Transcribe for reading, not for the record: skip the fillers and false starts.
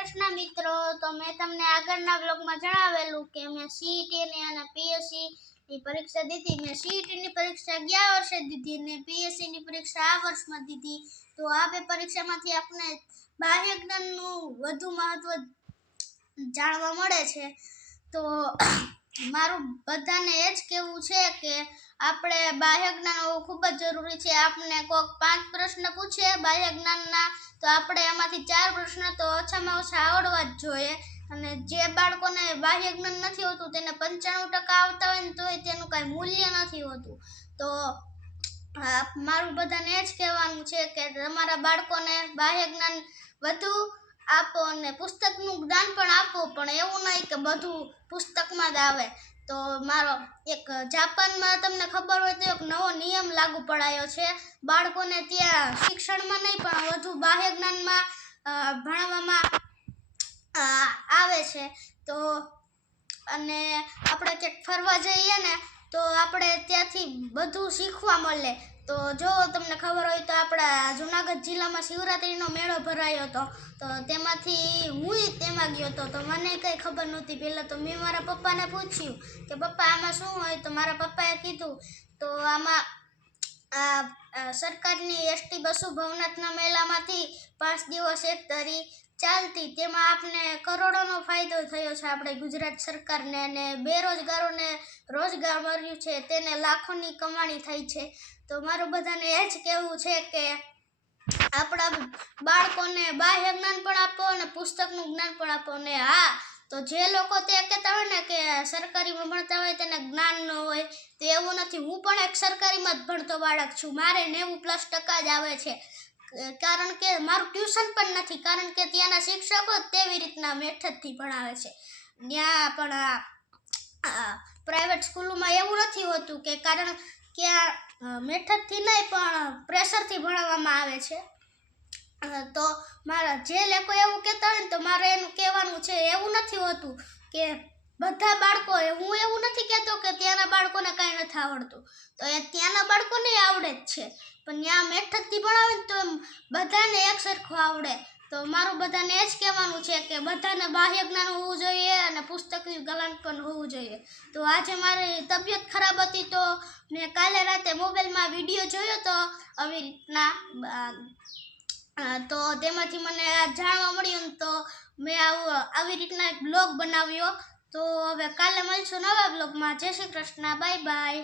કૃષ્ણ મિત્રો, તો મેં તમને આગળના બ્લોગમાં જણાવેલું કે મેં સીઈટી અને પીએસસી ની પરીક્ષા દીધી. મેં સીઈટી ની પરીક્ષા ગયા વર્ષે દીધી અને પીએસસી ની પરીક્ષા આ વર્ષમાં દીધી. તો આ બે પરીક્ષામાંથી આપણે બાહ્ય જ્ઞાનનું વધુ મહત્વ જાણવા મળે છે. તો મારું બધાને એ જ કહેવું છે કે આપણે બાહ્ય જ્ઞાન હોવું ખૂબ જ જરૂરી છે. આપણે કોઈક 5 પ્રશ્ન પૂછે બાહ્ય જ્ઞાનના, તો આપણે એમાંથી 4 પ્રશ્ન તો ઓછામાં ઓછા આવડવા જ જોઈએ. અને જે બાળકોને બાહ્ય જ્ઞાન નથી હોતું તેને 95% આવતા હોય ને તોય તેનું કાંઈ મૂલ્ય નથી હોતું. તો મારું બધાને એ જ કહેવાનું છે કે તમારા બાળકોને બાહ્ય જ્ઞાન વધુ આપો અને પુસ્તકનું જ્ઞાન પણ આપો, પણ એવું નહીં કે બધું પુસ્તકમાં જ આવે. તો મારો એક જાપાનમાં તમને ખબર હોય તો એક નવો નિયમ લાગુ પડાયો છે. બાળકોને ત્યાં શિક્ષણમાં નહીં પણ વધુ બાહ્ય જ્ઞાનમાં ભણાવવામાં આવે છે. તો અને આપણે ક્યાંક ફરવા જઈએ ને તો આપણે ત્યાંથી બધું શીખવા મળે. તો જો તમને ખબર હોય તો આપણા જૂનાગઢ જિલ્લામાં શિવરાત્રિનો મેળો ભરાયો હતો. તો તેમાંથી હું તેમાં ગયો હતો. તો મને કંઈ ખબર નહોતી. પહેલાં તો મેં મારા પપ્પાને પૂછ્યું કે પપ્પા આમાં શું હોય? તો મારા પપ્પાએ કીધું તો આમાં સરકારની એસટી બસો ભવનાથના મેળામાંથી 5 દિવસ એક ધરી ચાલતી, તેમાં આપને કરોડોનો ફાયદો થયો છે આપણે ગુજરાત સરકારને, અને બેરોજગારોને રોજગાર મળ્યું છે, તેને લાખોની કમાણી થઈ છે. તો મારું બધાને એ જ કહેવું છે કે આપણા બાળકોને બાહ્ય જ્ઞાન પણ આપો અને પુસ્તકનું જ્ઞાન પણ આપો. ને હા, તો જે લોકો તે કહેતા હોય ને કે સરકારીમાં ભણતા હોય તેને જ્ઞાન ન હોય, તો એવું નથી. હું પણ એક સરકારીમાં જ ભણતો બાળક છું. મારે 90+ જ આવે છે, કારણ કે મારું ટ્યુશન પણ નથી, કારણ કે ત્યાંના શિક્ષકો તેવી રીતના મેથડથી ભણાવે છે. ત્યાં પણ પ્રાઇવેટ સ્કૂલોમાં એવું નથી હોતું કે કારણ કે મેથડથી નહીં પણ પ્રેશરથી ભણાવવામાં આવે છે. તો મારા જે લોકો એવું કહેતા હોય ને તો મારે એનું કહેવાનું છે એવું નથી હોતું કે બધા બાળકો, હું એવું નથી કહેતો કે ત્યાંના બાળકોને કાંઈ નથી આવડતું. તો એ ત્યાંના બાળકોને આવડે જ છે, પણ ત્યાં મેથડથી ભણાવે ને તો બધાને એક સરખું આવડે. તો મારું બધાને એ જ કહેવાનું છે કે બધાને બાહ્ય જ્ઞાન હોવું જોઈએ અને પુસ્તકનું જ્ઞાન પણ હોવું જોઈએ. તો આજે મારી તબિયત ખરાબ હતી તો મેં કાલે રાતે મોબાઈલમાં વિડીયો જોયો તો આવી રીતના, તો તેમાંથી મને આ જાણવા મળ્યું. તો મેં આવી રીતના એક બ્લોગ બનાવ્યો. તો હવે કાલે મળીશું નવા બ્લોગમાં. જય શ્રી કૃષ્ણ, બાય બાય.